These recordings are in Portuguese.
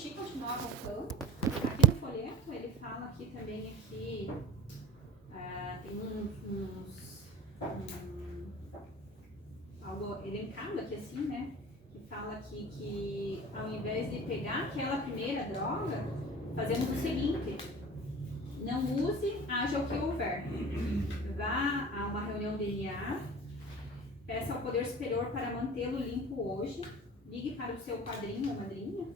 permitir continuar voltando. Aqui no folheto ele fala aqui também aqui, tem algo elencado aqui assim, né? Que fala aqui que ao invés de pegar aquela primeira droga, fazemos o seguinte: não use, haja o que houver. Vá a uma reunião de IA, peça ao poder superior para mantê-lo limpo hoje, ligue para o seu padrinho ou madrinha,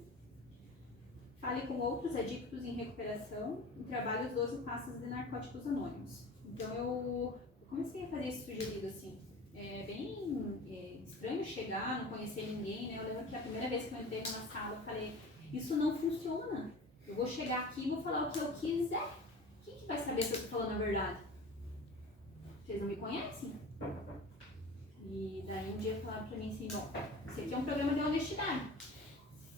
fale com outros adictos em recuperação e trabalhe os 12 passos de Narcóticos Anônimos. Então eu comecei a fazer isso sugerido assim. É bem estranho chegar, não conhecer ninguém, né? Eu lembro que a primeira vez que eu entrei numa sala, eu falei, isso não funciona. Eu vou chegar aqui e vou falar o que eu quiser. Quem que vai saber se eu estou falando a verdade? Vocês não me conhecem? E daí um dia falaram pra mim assim, bom, isso aqui é um programa de honestidade.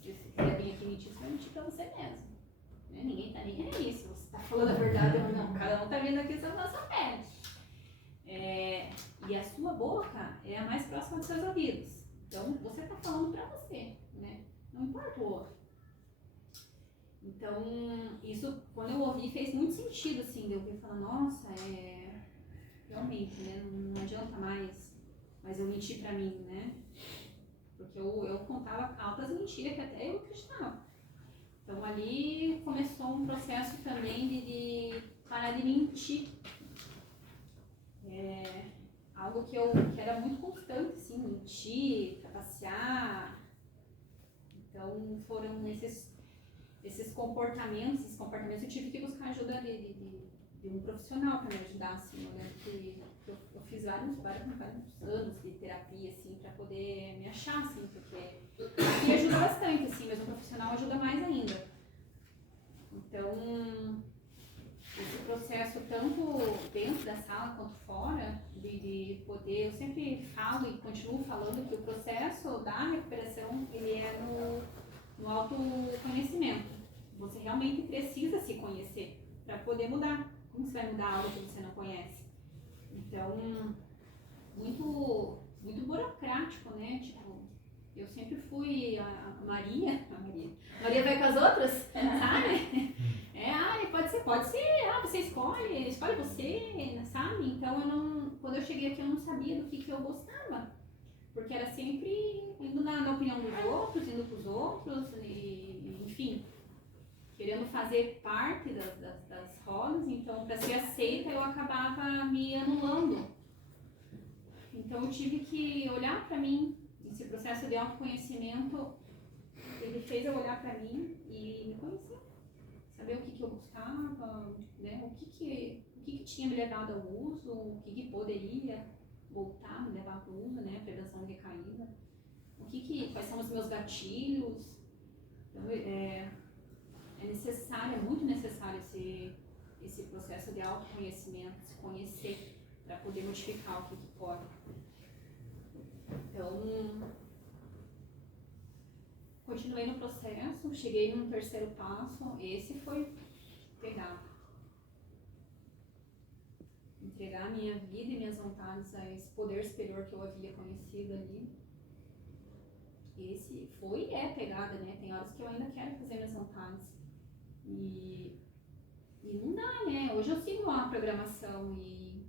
Se você quiser vir aqui mentir, você vai mentir pra você mesmo. Né? Ninguém tá nem aí se você tá falando a verdade ou não. Cada um tá vindo aqui sobre a nossa pele. E a sua boca é a mais próxima dos seus ouvidos. Então você tá falando pra você, né? Não importa o outro. Então, isso, quando eu ouvi, fez muito sentido, assim, de eu ouvir falar, nossa, realmente, né, não adianta mais eu mentir pra mim, né, porque eu contava altas mentiras que até eu acreditava. Então, ali começou um processo também de parar de mentir. Algo que era muito constante, assim, mentir, trapacear. Então, foram esses comportamentos eu tive que buscar ajuda de um profissional para me ajudar, assim. Eu lembro que eu fiz vários anos de terapia, assim, para poder me achar, assim, porque me ajuda bastante, assim, mas o profissional ajuda mais ainda. Então, esse processo, tanto dentro da sala quanto fora, de poder, eu sempre falo e continuo falando que o processo da recuperação, ele é no autoconhecimento. Você realmente precisa se conhecer para poder mudar. Como você vai mudar algo que você não conhece? Então, muito, muito burocrático, né? Tipo, eu sempre fui a Maria vai com as outras, sabe? Pode ser, você escolhe você, sabe? Então, quando eu cheguei aqui, eu não sabia do que eu gostava. Porque era sempre indo na opinião dos outros, indo pros outros, e, enfim, querendo fazer parte das rodas. Então, para ser aceita, eu acabava me anulando. Então, eu tive que olhar para mim. Esse processo de autoconhecimento, ele fez eu olhar para mim e me conhecer. Saber o que eu gostava, né? O que tinha me levado ao uso, o que poderia voltar, me levar para o uso, né? Prevenção de recaída. Quais são os meus gatilhos. Então, é muito necessário esse processo de autoconhecimento, se conhecer, para poder modificar o que pode. Então, continuei no processo, cheguei no terceiro passo, esse foi pegar. Entregar a minha vida e minhas vontades a esse poder superior que eu havia conhecido ali. Esse foi pegada, né? Tem horas que eu ainda quero fazer minhas vontades. E não dá, né? Hoje eu sigo uma programação e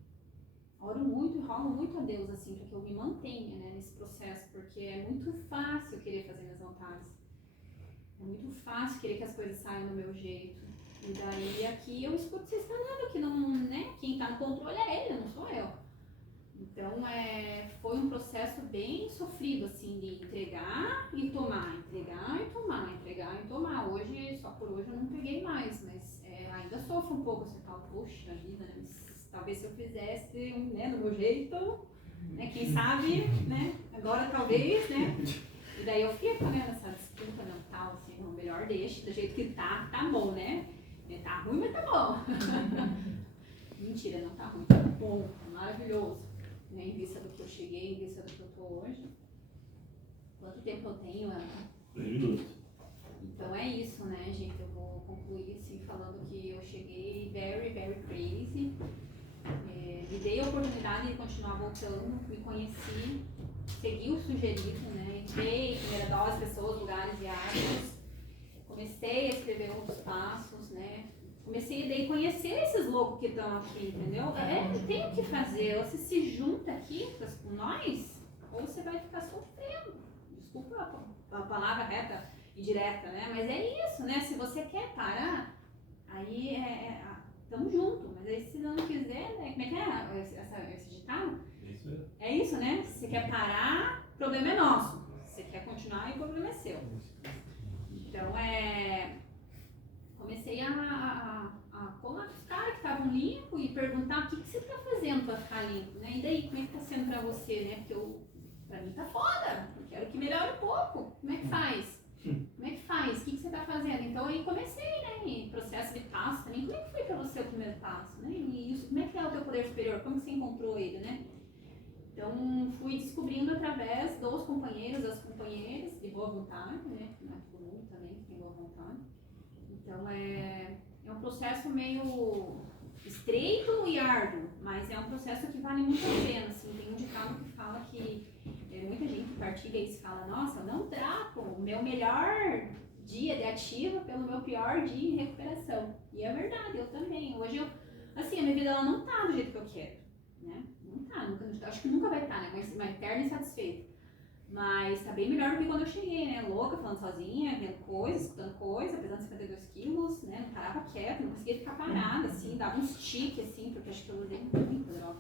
oro muito e rogo muito a Deus, assim, para que eu me mantenha, né, nesse processo, porque é muito fácil querer fazer minhas vontades. É muito fácil querer que as coisas saiam do meu jeito. E daí aqui eu escuto vocês falando que não, né? Quem está no controle é ele, não sou eu. Então foi um processo bem sofrido, assim, de entregar e tomar, entregar e tomar, entregar e tomar. Hoje, só por hoje eu não peguei mais, mas ainda sofro um pouco, você fala, poxa vida, né? Talvez se eu fizesse, né, do meu jeito, né? Quem sabe, né? Agora talvez, né? E daí eu fico, né, nessa disputa mental, assim, não, melhor deixe do jeito que tá bom, né? Tá ruim, mas tá bom. Mentira, não tá ruim, tá bom, tá maravilhoso. Né, em vista do que eu cheguei, em vista do que eu tô hoje. Quanto tempo eu tenho, Ana? 3 minutos. Então é isso, né, gente? Eu vou concluir assim, falando que eu cheguei very, very crazy. Me dei a oportunidade de continuar voltando, me conheci, segui o sugerido, né? Entrei, primeira dose, pessoas, lugares e áreas. Comecei comecei a escrever outros passos, né? Comecei a daí conhecer esses loucos que estão aqui, entendeu? Tem o que fazer, ou você se junta aqui com nós, ou você vai ficar sofrendo. Desculpa a palavra reta e direta, né? Mas é isso, né? Se você quer parar, aí tamo junto. Mas aí se não quiser, né? Como é que é esse ditado? Isso É isso, né? Se você quer parar, o problema é nosso. Se você quer continuar, o problema é seu. Então, comecei a colar com os caras que estavam limpos e perguntar o que você tá fazendo pra ficar limpo, né? E daí, como é que tá sendo pra você, né? Porque pra mim tá foda, eu quero que melhore um pouco. Como é que faz? Como é que faz? O que você tá fazendo? Então, aí comecei, né? E processo de passo também. Como é que foi pra você o primeiro passo, né? E isso, como é que é o teu poder superior? Como você encontrou ele, né? Então, fui descobrindo através dos companheiros, das companheiras, de boa vontade, né? Não é todo mundo também que tem boa vontade. Então, é um processo meio estreito e árduo, mas é um processo que vale muito a pena, assim. Tem um ditado que fala que muita gente partilha isso e fala, nossa, eu não trapo o meu melhor dia de ativa pelo meu pior dia em recuperação. E é verdade, eu também. Hoje, assim, a minha vida ela não tá do jeito que eu quero, né? Não tá, acho que nunca vai estar, né? Uma eterna insatisfeita. Mas tá bem melhor do que quando eu cheguei, né? Louca, falando sozinha, vendo coisas, escutando coisas, pesando 52 quilos, né? Não parava quieta, não conseguia ficar parada, assim, dava uns tique, assim, porque acho que eu usei muita droga.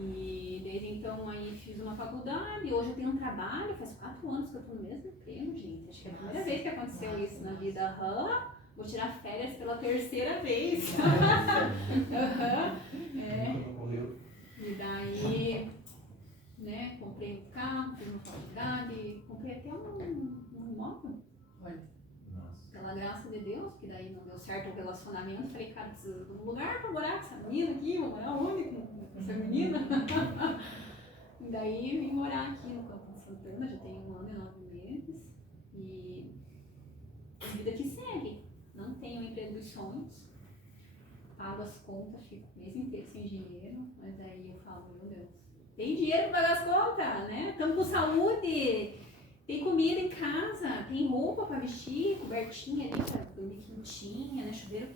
E desde então aí fiz uma faculdade, hoje eu tenho um trabalho, faz 4 anos que eu tô no mesmo emprego, gente. Acho que é a primeira vez que aconteceu isso na vida. Vou tirar férias pela 3ª vez. E daí, né, comprei um carro, fiz uma faculdade, comprei até um imóvel. Olha. Pela graça de Deus, que daí não deu certo o relacionamento. Falei, cara, preciso de um lugar pra morar com essa menina aqui, vou morar onde com essa menina? E daí vim morar aqui no Campo de Santana, já tem 1 ano e 9 meses. E a vida que segue. Não tenho o emprego dos sonhos. Pago as contas, fico o mês inteiro sem dinheiro. Mas aí eu falo, meu Deus, tem dinheiro pra pagar as contas, né? Estamos com saúde, tem comida em casa, tem roupa pra vestir, cobertinha ali pra dormir quentinha, né? Chuveiro